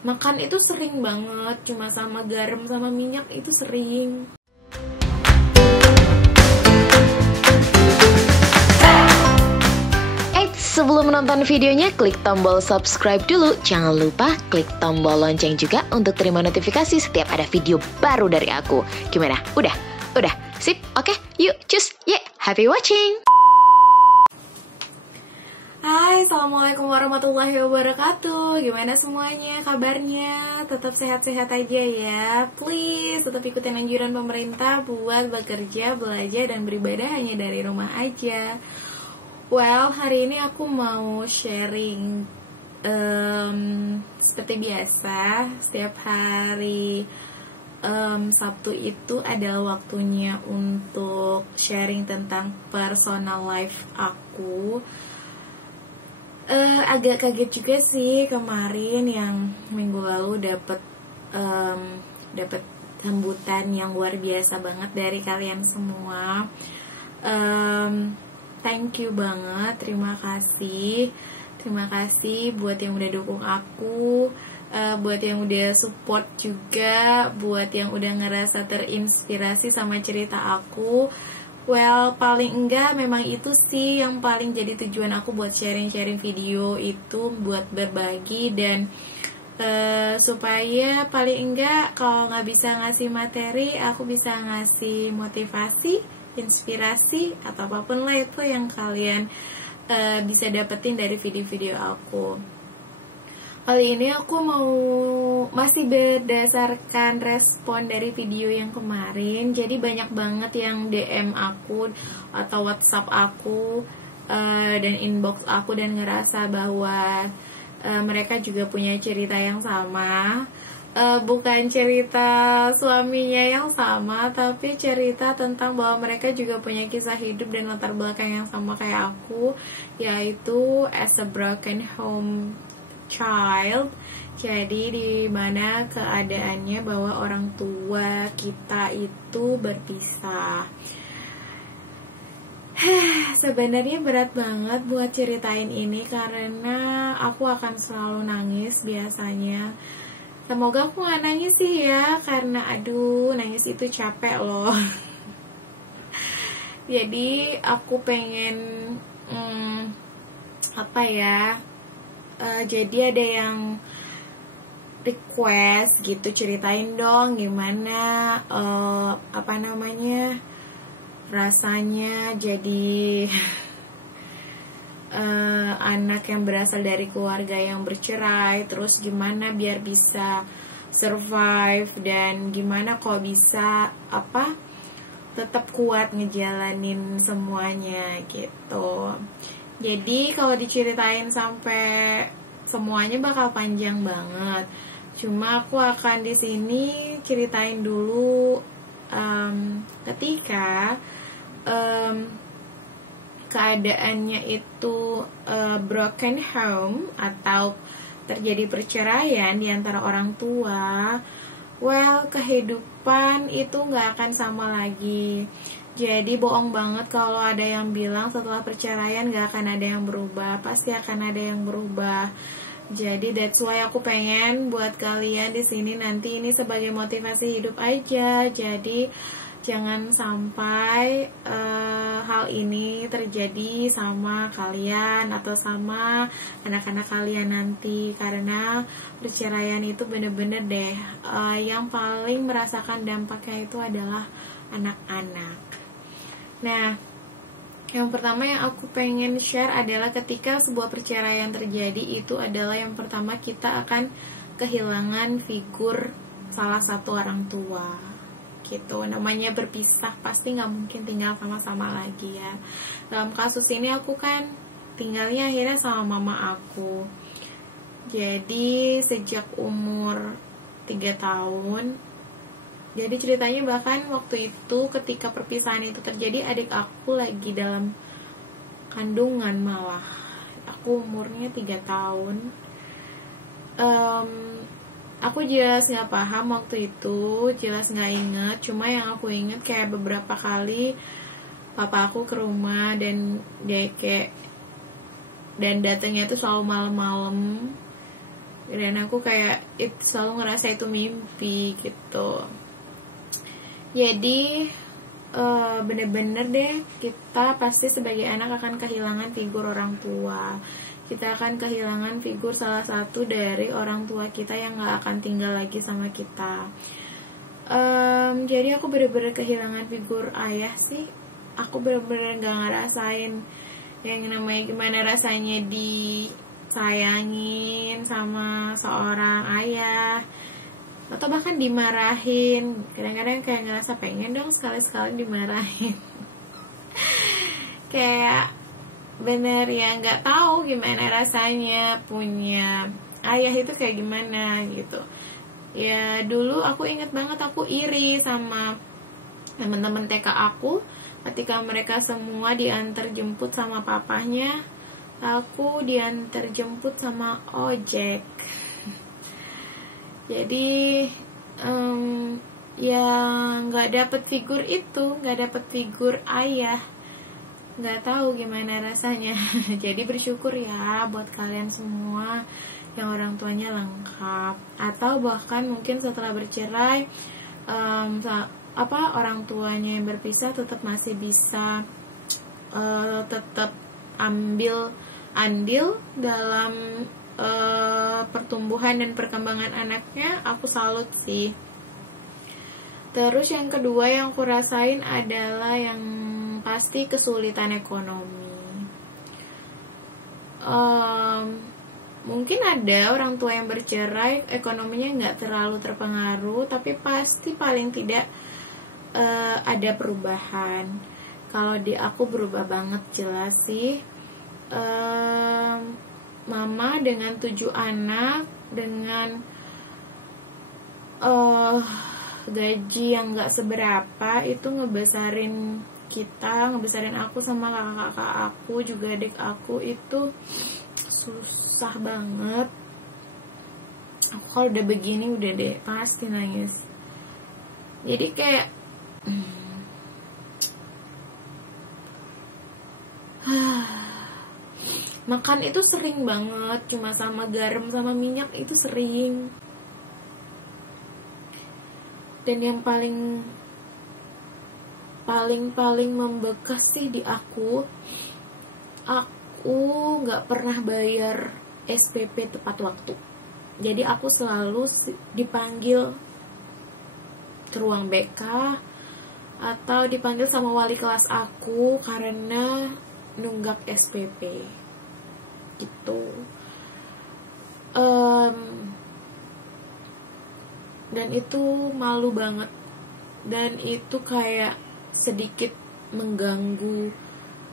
Makan itu sering banget, cuma sama garam sama minyak itu sering. Sebelum menonton videonya, klik tombol subscribe dulu. Jangan lupa klik tombol lonceng juga untuk terima notifikasi setiap ada video baru dari aku. Gimana? Udah? Sip? Oke, yuk, cus, yeah, happy watching! Hai, Assalamualaikum warahmatullahi wabarakatuh. Gimana semuanya kabarnya? Tetap sehat-sehat aja ya. Please, tetap ikutin anjuran pemerintah buat bekerja, belajar, dan beribadah hanya dari rumah aja. Well, hari ini aku mau sharing seperti biasa. Setiap hari Sabtu itu adalah waktunya untuk sharing tentang personal life aku. Agak kaget juga sih kemarin yang minggu lalu dapet sambutan yang luar biasa banget dari kalian semua. Thank you banget, terima kasih buat yang udah dukung aku, buat yang udah support juga, buat yang udah ngerasa terinspirasi sama cerita aku. Well, paling enggak memang itu sih yang paling jadi tujuan aku buat sharing video itu, buat berbagi dan supaya paling enggak kalau nggak bisa ngasih materi, aku bisa ngasih motivasi, inspirasi, atau apapun lah itu yang kalian bisa dapetin dari video-video aku. Kali ini aku masih berdasarkan respon dari video yang kemarin. Jadi banyak banget yang DM aku atau WhatsApp aku dan inbox aku dan ngerasa bahwa mereka juga punya cerita yang sama. Bukan cerita suaminya yang sama, tapi cerita tentang bahwa mereka juga punya kisah hidup dan latar belakang yang sama kayak aku, yaitu as a broken home child. Jadi di mana keadaannya bahwa orang tua kita itu berpisah. Sebenarnya berat banget buat ceritain ini karena aku akan selalu nangis biasanya. Semoga aku gak nangis sih ya, karena aduh, nangis itu capek loh. Jadi aku pengen jadi ada yang request gitu, ceritain dong gimana rasanya jadi anak yang berasal dari keluarga yang bercerai, terus gimana biar bisa survive dan gimana kok bisa tetap kuat ngejalanin semuanya gitu. Jadi kalau diceritain sampai semuanya bakal panjang banget. Cuma aku akan di sini ceritain dulu ketika keadaannya itu broken home atau terjadi perceraian di antara orang tua. Well, kehidupan itu gak akan sama lagi. Jadi bohong banget kalau ada yang bilang setelah perceraian gak akan ada yang berubah. Pasti akan ada yang berubah. Jadi that's why aku pengen buat kalian di sini nanti ini sebagai motivasi hidup aja. Jadi jangan sampai hal ini terjadi sama kalian atau sama anak-anak kalian nanti, karena perceraian itu bener-bener deh yang paling merasakan dampaknya itu adalah anak-anak. Nah, yang pertama yang aku pengen share adalah ketika sebuah perceraian terjadi itu adalah yang pertama kita akan kehilangan figur salah satu orang tua. Gitu, namanya berpisah pasti nggak mungkin tinggal sama-sama lagi ya. Dalam kasus ini aku kan tinggalnya akhirnya sama mama aku. Jadi sejak umur 3 tahun. Jadi ceritanya bahkan waktu itu ketika perpisahan itu terjadi, adik aku lagi dalam kandungan malah. Aku umurnya 3 tahun. Aku jelas gak paham waktu itu, jelas gak inget. Cuma yang aku inget kayak beberapa kali papa aku ke rumah dan dia kayak, dan datangnya itu selalu malam-malam. dan aku kayak selalu ngerasa itu mimpi gitu. Jadi bener-bener deh, kita pasti sebagai anak akan kehilangan figur orang tua. Kita akan kehilangan figur salah satu dari orang tua kita yang gak akan tinggal lagi sama kita. Jadi aku bener-bener kehilangan figur ayah sih. Aku bener-bener gak ngerasain yang namanya gimana rasanya disayangin sama seorang ayah, atau bahkan dimarahin. Kadang-kadang kayak ngerasa pengen dong sekali-sekali dimarahin. Kayak bener ya, nggak tahu gimana rasanya punya ayah itu kayak gimana gitu. Ya dulu aku inget banget, aku iri sama teman-teman TK aku ketika mereka semua diantar jemput sama papahnya, aku diantar jemput sama ojek. Jadi ya nggak dapet figur itu, nggak dapet figur ayah, nggak tahu gimana rasanya. Jadi bersyukur ya buat kalian semua yang orang tuanya lengkap, atau bahkan mungkin setelah bercerai orang tuanya yang berpisah tetap masih bisa tetap ambil andil dalam pertumbuhan dan perkembangan anaknya. Aku salut sih. Terus yang kedua yang aku rasain adalah yang pasti kesulitan ekonomi. Mungkin ada orang tua yang bercerai ekonominya nggak terlalu terpengaruh, tapi pasti paling tidak ada perubahan. Kalau di aku berubah banget jelas sih. Mama dengan 7 anak, dengan gaji yang gak seberapa, itu ngebesarin kita, ngebesarin aku sama kakak-kakak aku, juga adik aku, itu susah banget. Aku kalau udah begini udah deh pasti nangis. Jadi kayak makan itu sering banget, cuma sama garam sama minyak itu sering. Dan yang paling membekas sih di aku nggak pernah bayar SPP tepat waktu. Jadi aku selalu dipanggil ke ruang BK atau dipanggil sama wali kelas aku karena nunggak SPP gitu. Dan itu malu banget, dan itu kayak sedikit mengganggu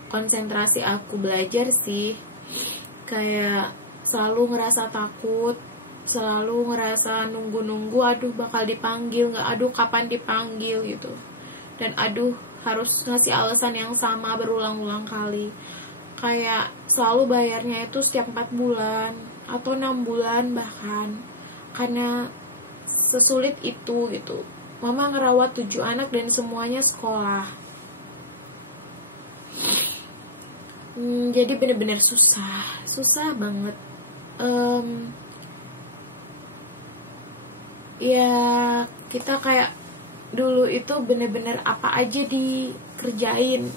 konsentrasi aku belajar sih. Kayak selalu ngerasa takut, selalu ngerasa nunggu-nunggu, aduh bakal dipanggil nggak, aduh kapan dipanggil gitu, dan aduh harus ngasih alasan yang sama berulang-ulang kali. Kayak selalu bayarnya itu setiap 4 bulan atau 6 bulan bahkan, karena sesulit itu gitu. Mama ngerawat 7 anak dan semuanya sekolah. Jadi bener-bener susah banget. Ya kita kayak dulu itu bener-bener apa aja dikerjain.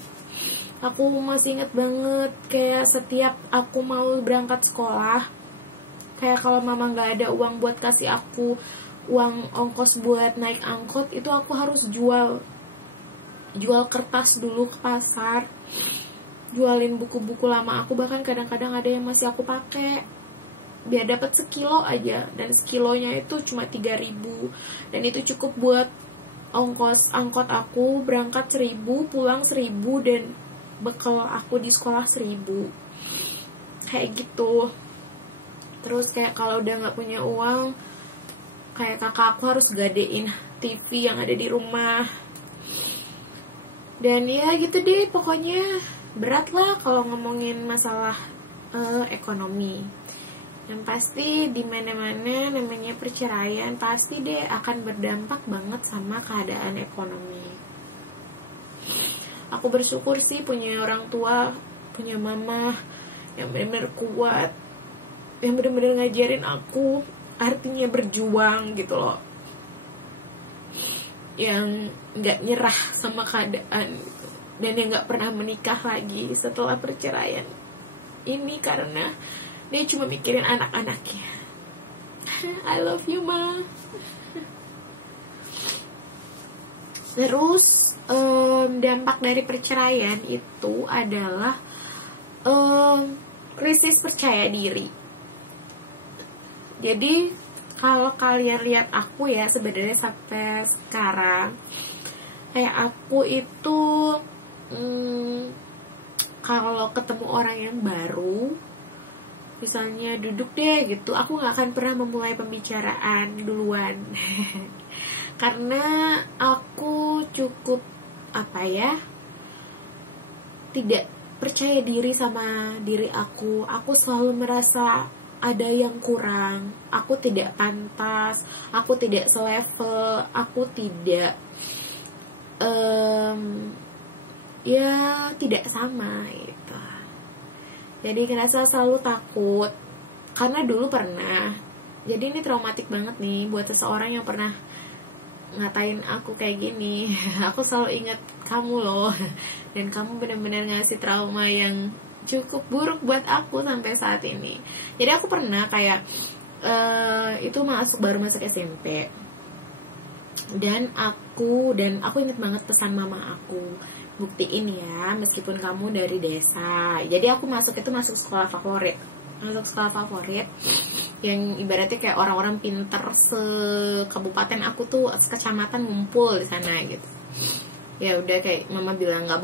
Aku masih inget banget, kayak setiap aku mau berangkat sekolah, kayak kalau mama gak ada uang buat kasih aku uang ongkos buat naik angkot, itu aku harus jual kertas dulu ke pasar, jualin buku-buku lama aku, bahkan kadang-kadang ada yang masih aku pakai, biar dapat sekilo aja, dan sekilonya itu cuma 3.000, dan itu cukup buat ongkos angkot aku berangkat 1.000, pulang 1.000, dan bekal aku di sekolah 1.000, kayak gitu. Terus kayak kalau udah nggak punya uang, kayak kakak aku harus gadein TV yang ada di rumah. Dan ya gitu deh, pokoknya berat lah kalau ngomongin masalah ekonomi. Dan pasti di mana-mana namanya perceraian pasti deh akan berdampak banget sama keadaan ekonomi. Aku bersyukur sih punya orang tua, punya mama yang benar-benar kuat, yang benar-benar ngajarin aku artinya berjuang gitu loh, yang nggak nyerah sama keadaan gitu. Dan yang nggak pernah menikah lagi setelah perceraian ini karena dia cuma mikirin anak-anaknya. I love you ma. Terus dampak dari perceraian itu adalah krisis percaya diri. Jadi kalau kalian lihat aku ya, sebenarnya sampai sekarang kayak aku itu kalau ketemu orang yang baru, misalnya duduk deh gitu, aku gak akan pernah memulai pembicaraan duluan. Karena aku cukup tidak percaya diri sama diri aku. Aku selalu merasa ada yang kurang, aku tidak pantas, aku tidak selevel, aku tidak ya tidak sama gitu. Jadi ngerasa selalu takut. Karena dulu pernah, jadi ini traumatik banget nih buat seseorang yang pernah ngatain aku kayak gini. Aku selalu ingat kamu loh. Dan kamu benar-benar ngasih trauma yang cukup buruk buat aku sampai saat ini. Jadi aku pernah kayak itu baru masuk SMP. Dan aku ingat banget pesan mama aku, buktiin ya meskipun kamu dari desa. Jadi aku masuk sekolah favorit. Yang ibaratnya kayak orang-orang pinter se-kabupaten aku tuh, sekecamatan ngumpul di sana gitu. Ya udah kayak mama bilang nggak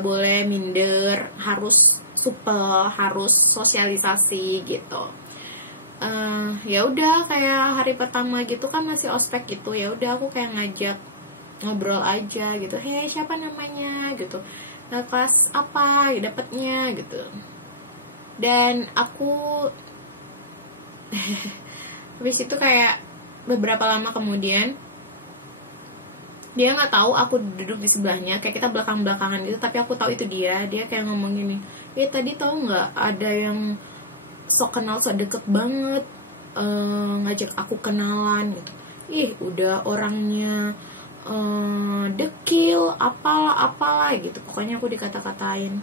boleh minder, harus supel, harus sosialisasi gitu. Ya udah kayak hari pertama gitu kan masih ospek gitu, ya udah aku kayak ngajak ngobrol aja gitu, hey siapa namanya gitu, nah, kelas apa dapetnya gitu. Dan aku habis itu kayak beberapa lama kemudian dia nggak tahu aku duduk di sebelahnya, kayak kita belakang-belakangan gitu, tapi aku tahu itu dia kayak ngomong gini, tadi tahu nggak ada yang sok kenal, sok deket banget, ngajak aku kenalan gitu. Udah orangnya dekil, apalah gitu, pokoknya aku dikata-katain.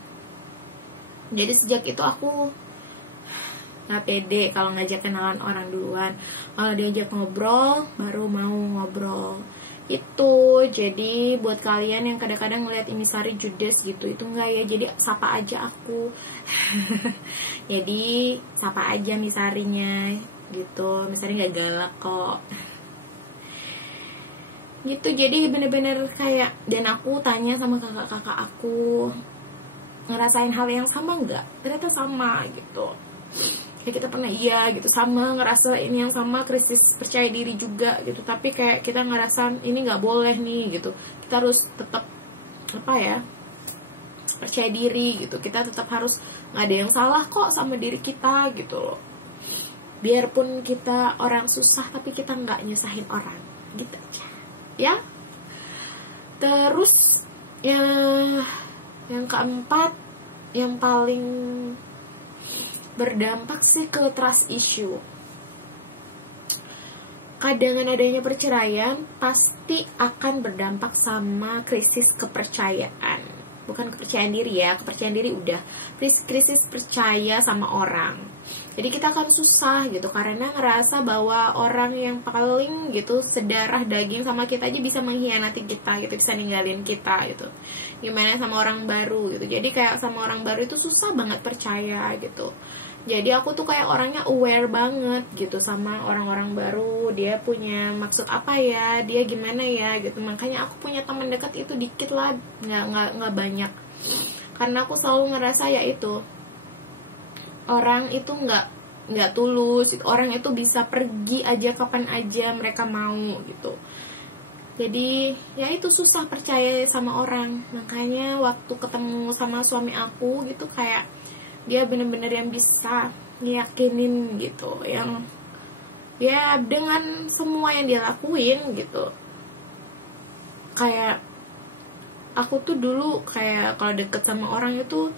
Jadi sejak itu aku nggak pede kalau ngajak kenalan orang duluan. Kalau diajak ngobrol baru mau ngobrol itu. Jadi buat kalian yang kadang-kadang ngeliat Imisari judes gitu, itu enggak ya, jadi sapa aja aku. Jadi sapa aja Misarinya gitu, Misari nggak galak kok gitu. Jadi bener-bener kayak, dan aku tanya sama kakak-kakak aku, ngerasain hal yang sama nggak? Ternyata sama gitu. Kayak kita pernah gitu, sama ngerasa ini yang sama, krisis percaya diri juga gitu. Tapi kayak kita ngerasa ini nggak boleh nih gitu, kita harus tetap percaya diri gitu, kita tetap harus, nggak ada yang salah kok sama diri kita gitu loh. Biarpun kita orang susah, tapi kita nggak nyusahin orang gitu aja ya. Terus yang keempat, yang paling berdampak sih ke trust issue. Dengan adanya perceraian pasti akan berdampak sama krisis kepercayaan. Bukan kepercayaan diri ya, kepercayaan diri udah, krisis percaya sama orang. Jadi kita akan susah gitu, karena ngerasa bahwa orang yang paling gitu sedarah daging sama kita aja bisa mengkhianati kita gitu, bisa ninggalin kita gitu. Gimana sama orang baru gitu. Jadi kayak sama orang baru itu susah banget percaya gitu. Jadi aku tuh kayak orangnya aware banget gitu sama orang-orang baru, dia punya maksud apa ya, dia gimana ya gitu. Makanya aku punya teman dekat itu dikit lah, nggak banyak. Karena aku selalu ngerasa ya itu, orang itu nggak tulus, orang itu bisa pergi aja kapan aja mereka mau gitu. Jadi ya itu susah percaya sama orang. Makanya waktu ketemu sama suami aku gitu, kayak dia bener-bener yang bisa ngeyakinin gitu, yang ya dengan semua yang dia lakuin gitu. Kayak aku tuh dulu kayak kalau deket sama orang itu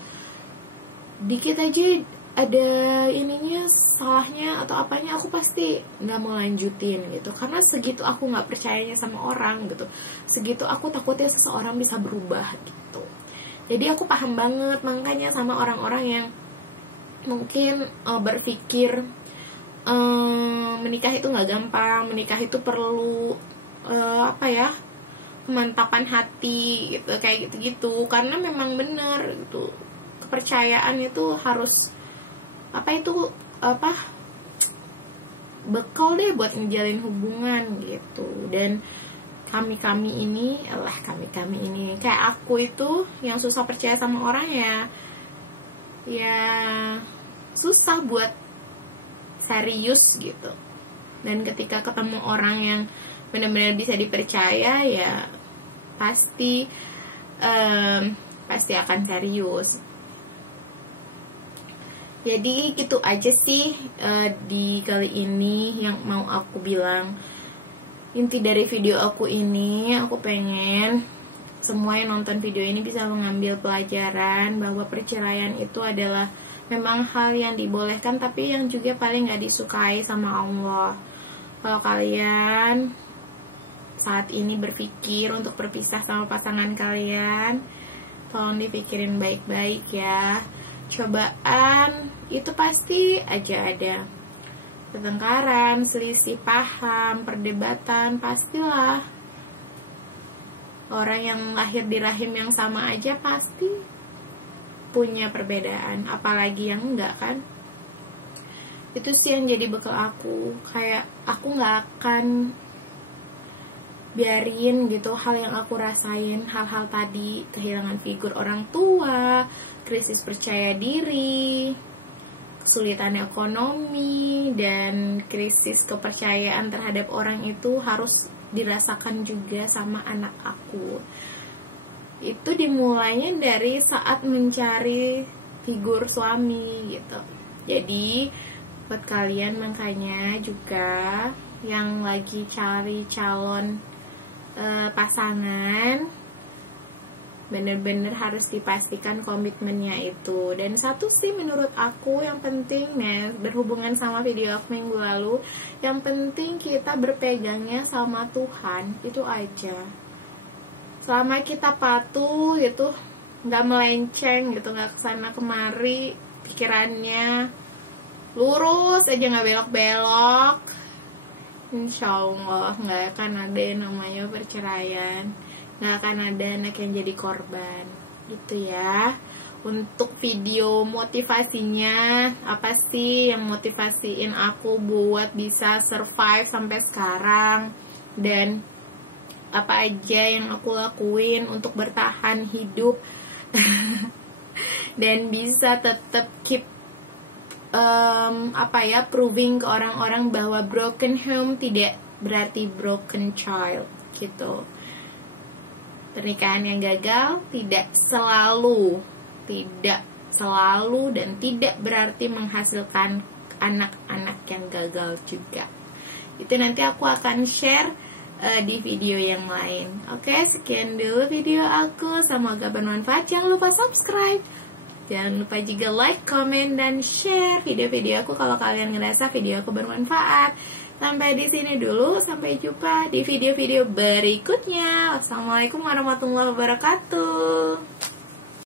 dikit aja ada ininya salahnya atau apanya, aku pasti nggak mau lanjutin gitu, karena segitu aku nggak percayanya sama orang gitu, segitu aku takutnya seseorang bisa berubah gitu. Jadi aku paham banget makanya sama orang-orang yang mungkin berpikir menikah itu nggak gampang, menikah itu perlu kemantapan hati gitu, kayak gitu-gitu. Karena memang bener gitu, kepercayaan itu harus bekal deh buat ngejalin hubungan gitu. Dan kami ini kayak aku itu yang susah percaya sama orang ya susah buat serius gitu. Dan ketika ketemu orang yang benar-benar bisa dipercaya, ya pasti akan serius. Jadi gitu aja sih di kali ini yang mau aku bilang. Inti dari video aku ini, aku pengen semua yang nonton video ini bisa mengambil pelajaran bahwa perceraian itu adalah memang hal yang dibolehkan, tapi yang juga paling gak disukai sama Allah. Kalau kalian saat ini berpikir untuk berpisah sama pasangan kalian, tolong dipikirin baik-baik ya. Cobaan itu pasti aja ada, pertengkaran, selisih paham, perdebatan, pastilah. Orang yang lahir di rahim yang sama aja pasti punya perbedaan, apalagi yang enggak kan. Itu sih yang jadi bekal aku, kayak aku gak akan biarin gitu hal yang aku rasain, hal-hal tadi, kehilangan figur orang tua, krisis percaya diri, kesulitan ekonomi, dan krisis kepercayaan terhadap orang itu harus dirasakan juga sama anak aku. Itu dimulainya dari saat mencari figur suami gitu. Jadi buat kalian makanya juga yang lagi cari calon pasangan, bener-bener harus dipastikan komitmennya itu. Dan satu sih menurut aku yang penting, berhubungan sama video aku minggu lalu, yang penting kita berpegangnya sama Tuhan, itu aja. Selama kita patuh gitu, nggak melenceng gitu, nggak kesana kemari, pikirannya lurus aja, nggak belok-belok, insya Allah nggak akan ada yang namanya perceraian, nggak akan ada anak yang jadi korban gitu ya. Untuk video motivasinya, apa sih yang motivasiin aku buat bisa survive sampai sekarang, dan apa aja yang aku lakuin untuk bertahan hidup dan bisa tetap keep proving ke orang-orang bahwa broken home tidak berarti broken child gitu. Pernikahan yang gagal tidak selalu dan tidak berarti menghasilkan anak-anak yang gagal juga. Itu nanti aku akan share di video yang lain. Oke, sekian dulu video aku, semoga bermanfaat. Jangan lupa subscribe, jangan lupa juga like, comment, dan share video-video aku kalau kalian ngerasa video aku bermanfaat. Sampai di sini dulu, sampai jumpa di video-video berikutnya. Wassalamualaikum warahmatullahi wabarakatuh.